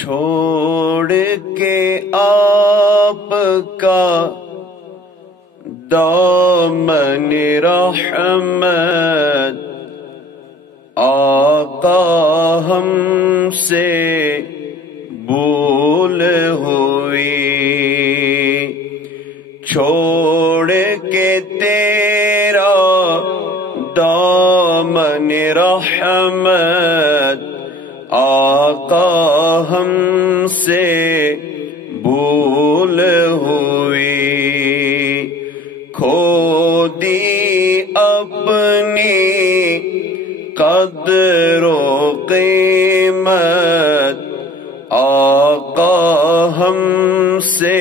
چھوڑ کے آپ کا دامن رحمت آقا ہم سے بھول ہوئی، چھوڑ کے تیرا دامن رحمت آقا ہم سے بھول ہوئی، کھو دی اپنی قدر و قیمت آقا ہم سے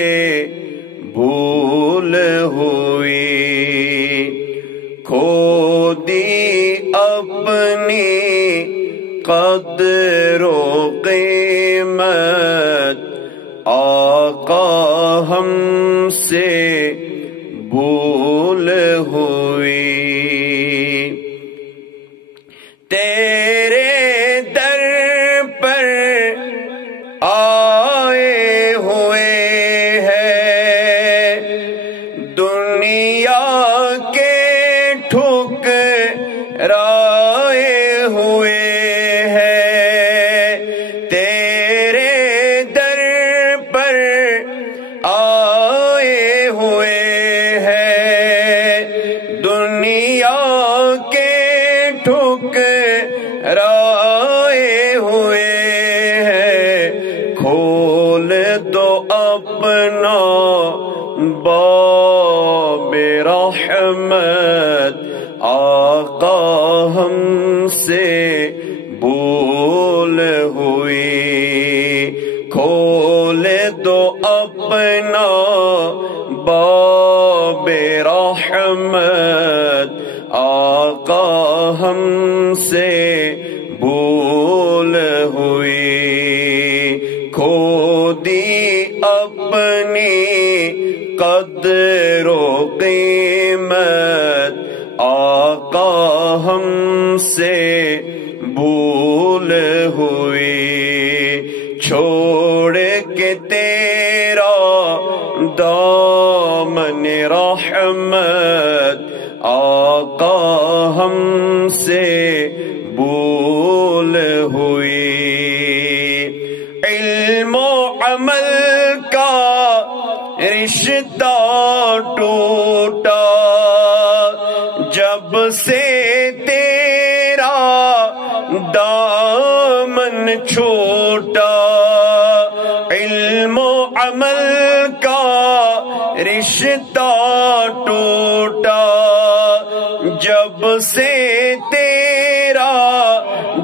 بھول ہوئی، کھو دی اپنی قدر و قیمت آقا ہم سے بھول ہوئی، تیرے در پر آئے ہوئے ہیں دنیا کے ٹھکرائے ہوئے ہیں، تیرے در پر آئے ہوئے ہیں دنیا کے ٹھکرائے ہوئے ہیں، کھول دو اپنا باب رحمت آقا ہم سے بھول ہوئی، کھول دو اپنا باب رحمت آقا ہم سے بھول ہوئی، کھو دی اپنی قدر و قیمت آقا ہم سے بھول ہوئی، چھوڑ کے تیرا دامن رحمت آقا ہم سے بھول ہوئی، علم و عمل کا رشتہ ٹوٹا جب سے تیرا دامن چھوٹا، علم و عمل کا رشتہ ٹوٹا جب سے تیرا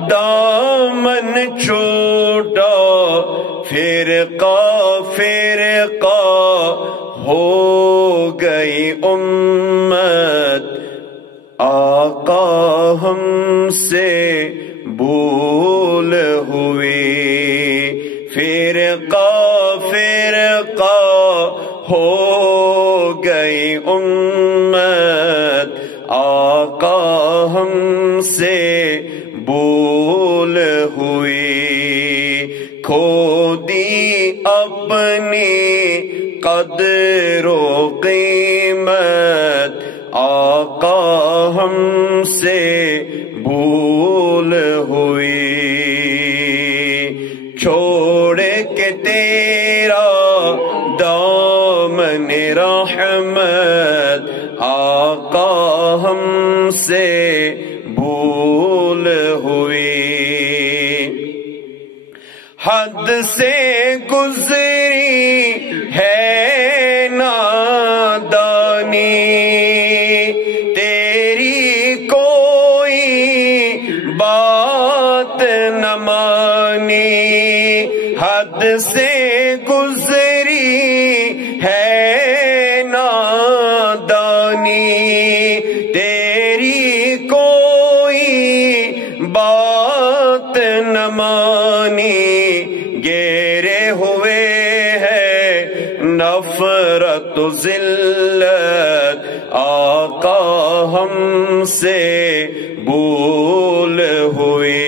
دامن چھوٹا، فرقہ فرقہ ہو گئی امت آقا ہم سے بھول ہوئی، فرقہ فرقہ ہو گئی امت آقا ہم سے بھول ہوئی، کھو دی اپنی قدر و قیمت آقا ہم سے بھول ہوئی، چھوڑ کے تیرا دامن رحمت آقا ہم سے بھول ہوئی، حد سے گزری ہے نادانی تیری کوئی بات نہ مانی، حد سے گزری ہے نادانی تیری کوئی بات نہ مانی، گھیرے ہوئے ہیں نفرت و ذلت آقا ہم سے بھول ہوئی،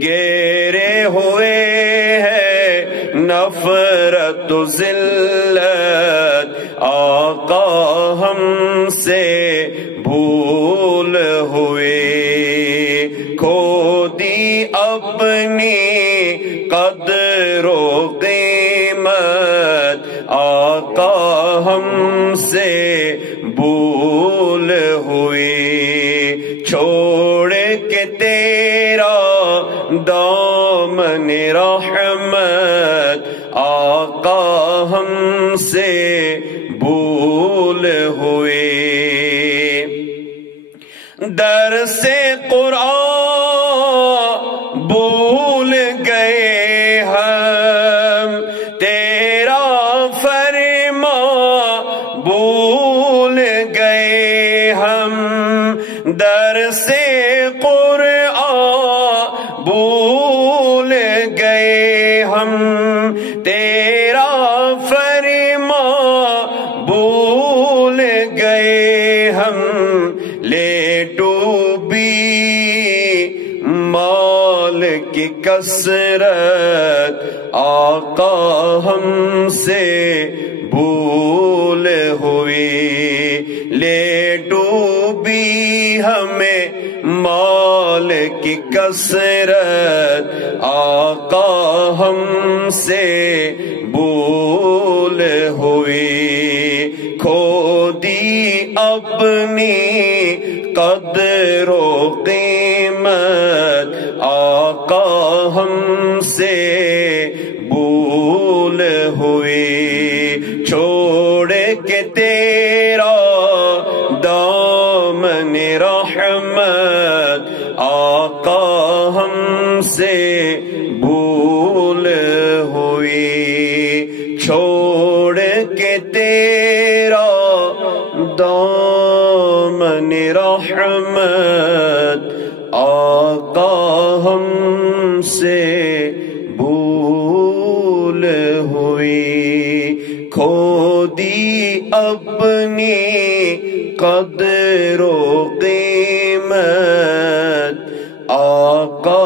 گھیرے ہوئے ہیں نفرت و ذلت آقا ہم سے بھول ہوئے، کھو دی اپنی قدر و قیمت آقا ہم سے بھول ہوئے، چھوڑ کے تیرا دامن رحمت آقا ہم سے بھول ہوئے، درس قرآن بھول گئے ہم، تیرا فرمان بھول گئے ہم، درس قرآن بھول گئے ہم، تیرا فرمان بھول گئے ہم، لے ڈوبی مال کی کثرت آقا ہم سے بھول ہوئی، لے ڈوبی ہمیں مال کی کثرت آقا ہم سے بھول ہوئی، کھو دی اپنی قدر و قیمت آقا ہم سے بھول ہوئی، چھوڑ کے تیرا دامن رحمت آقا ہم سے بھول ہوئی، چھوڑ کے تیرا دامن رحمت آقا ہم سے بھول ہوئی، کھو دی اپنی قدر و قیمت آقا